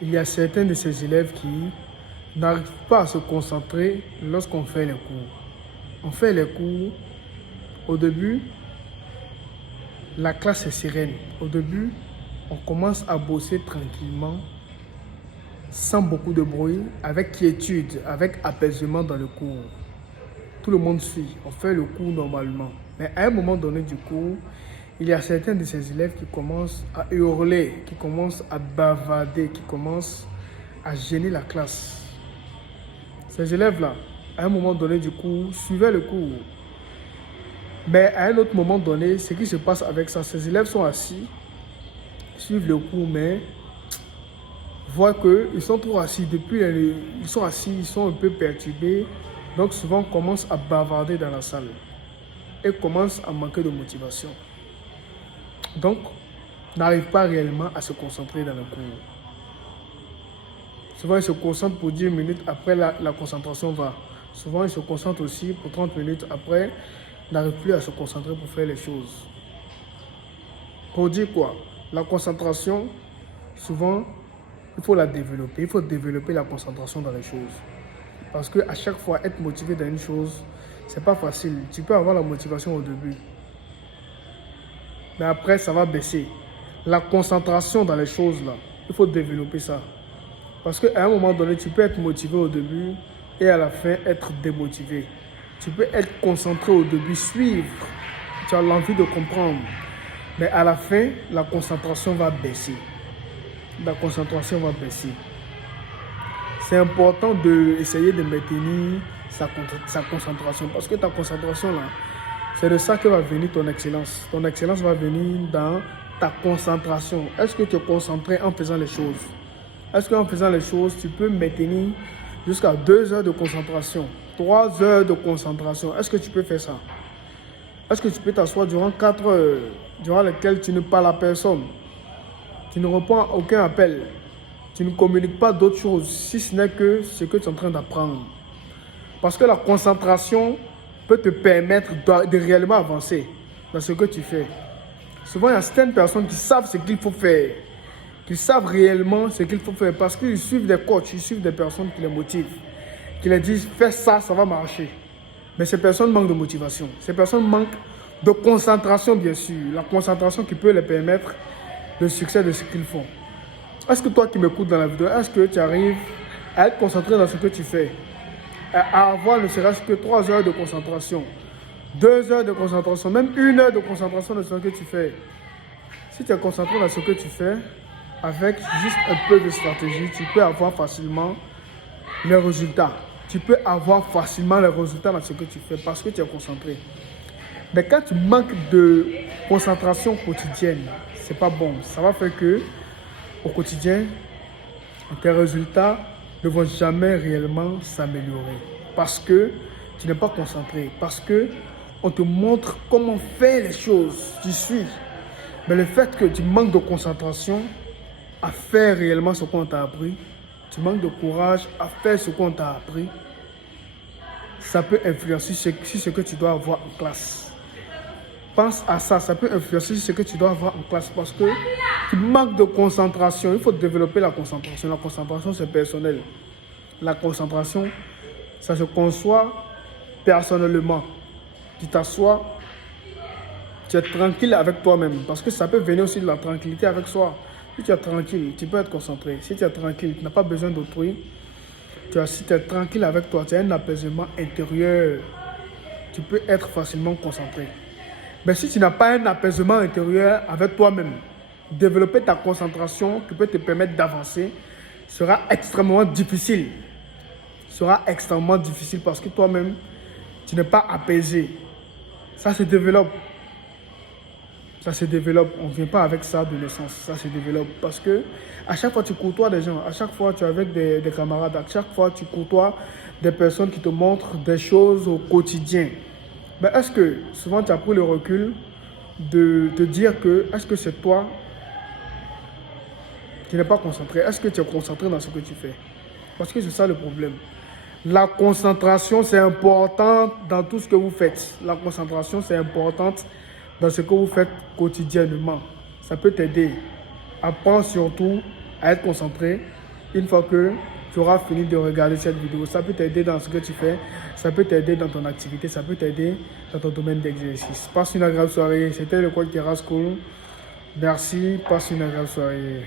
Il y a certains de ces élèves qui n'arrivent pas à se concentrer lorsqu'on fait les cours. On fait les cours, au début, la classe est sereine. Au début, on commence à bosser tranquillement, sans beaucoup de bruit, avec quiétude, avec apaisement dans le cours. Tout le monde suit, on fait le cours normalement. Mais à un moment donné du cours, il y a certains de ces élèves qui commencent à hurler, qui commencent à bavarder, qui commencent à gêner la classe. Ces élèves-là, à un moment donné du cours, suivaient le cours. Mais à un autre moment donné, ce qui se passe avec ça, ces élèves sont assis, suivent le cours, mais voient qu'ils sont trop assis. Ils sont assis, ils sont un peu perturbés. Donc souvent, on commence à bavarder dans la salle et commence à manquer de motivation. Donc, n'arrive pas réellement à se concentrer dans le cours. Souvent, ils se concentrent pour 10 minutes, après la concentration va. Souvent, ils se concentrent aussi pour 30 minutes, après, n'arrivent plus à se concentrer pour faire les choses. Pour dire quoi? La concentration, souvent, il faut la développer. Il faut développer la concentration dans les choses. Parce qu'à chaque fois, être motivé dans une chose, c'est pas facile. Tu peux avoir la motivation au début, mais après, ça va baisser. La concentration dans les choses, là, il faut développer ça. Parce qu'à un moment donné, tu peux être motivé au début et à la fin, être démotivé. Tu peux être concentré au début, suivre. Tu as l'envie de comprendre. Mais à la fin, la concentration va baisser. La concentration va baisser. C'est important d'essayer de maintenir sa concentration. Parce que ta concentration, là, c'est de ça que va venir ton excellence. Ton excellence va venir dans ta concentration. Est-ce que tu es concentré en faisant les choses? Est-ce qu'en faisant les choses, tu peux maintenir jusqu'à 2 heures de concentration, 3 heures de concentration? Est-ce que tu peux faire ça? Est-ce que tu peux t'asseoir durant 4 heures, durant lesquelles tu ne parles à personne? Tu ne réponds à aucun appel. Tu ne communiques pas d'autre chose, si ce n'est que ce que tu es en train d'apprendre. Parce que la concentration peut te permettre de réellement avancer dans ce que tu fais. Souvent, il y a certaines personnes qui savent ce qu'il faut faire, qui savent réellement ce qu'il faut faire, parce qu'ils suivent des coachs, ils suivent des personnes qui les motivent, qui les disent « fais ça, ça va marcher ». Mais ces personnes manquent de motivation. Ces personnes manquent de concentration, bien sûr. La concentration qui peut les permettre le succès de ce qu'ils font. Est-ce que toi qui m'écoutes dans la vidéo, est-ce que tu arrives à être concentré dans ce que tu fais? À avoir ne serait-ce que 3 heures de concentration, 2 heures de concentration, même 1 heure de concentration dans ce que tu fais. Si tu es concentré dans ce que tu fais, avec juste un peu de stratégie, tu peux avoir facilement les résultats. Tu peux avoir facilement les résultats dans ce que tu fais parce que tu es concentré. Mais quand tu manques de concentration quotidienne, c'est pas bon. Ça va faire que au quotidien, tes résultats ne vont jamais réellement s'améliorer parce que tu n'es pas concentré, parce que on te montre comment faire les choses, tu suis. Mais le fait que tu manques de concentration à faire réellement ce qu'on t'a appris, tu manques de courage à faire ce qu'on t'a appris, ça peut influencer sur ce que tu dois avoir en classe. Pense à ça, ça peut influencer sur ce que tu dois avoir en classe parce que tu manques de concentration. Il faut développer la concentration. La concentration, c'est personnel. La concentration, ça se conçoit personnellement. Tu t'assois, tu es tranquille avec toi-même parce que ça peut venir aussi de la tranquillité avec soi. Si tu es tranquille, tu peux être concentré. Si tu es tranquille, tu n'as pas besoin d'autrui. Si tu es tranquille avec toi, tu as un apaisement intérieur. Tu peux être facilement concentré. Mais si tu n'as pas un apaisement intérieur avec toi-même, développer ta concentration qui peut te permettre d'avancer sera extrêmement difficile. Sera extrêmement difficile parce que toi-même, tu n'es pas apaisé. Ça se développe. Ça se développe. On ne vient pas avec ça de naissance. Ça se développe parce que à chaque fois tu côtoies des gens, à chaque fois tu es avec des camarades, à chaque fois tu côtoies des personnes qui te montrent des choses au quotidien. Mais est-ce que souvent tu as pris le recul de te dire que est-ce que c'est toi qui n'es pas concentré? Est-ce que tu es concentré dans ce que tu fais? Parce que c'est ça le problème. La concentration, c'est important dans tout ce que vous faites. La concentration, c'est importante dans ce que vous faites quotidiennement. Ça peut t'aider. Apprends surtout à être concentré Une fois que tu auras fini de regarder cette vidéo, ça peut t'aider dans ce que tu fais, ça peut t'aider dans ton activité, ça peut t'aider dans ton domaine d'exercice. Passe une agréable soirée. C'était le Coach Terra School. Merci, passe une agréable soirée.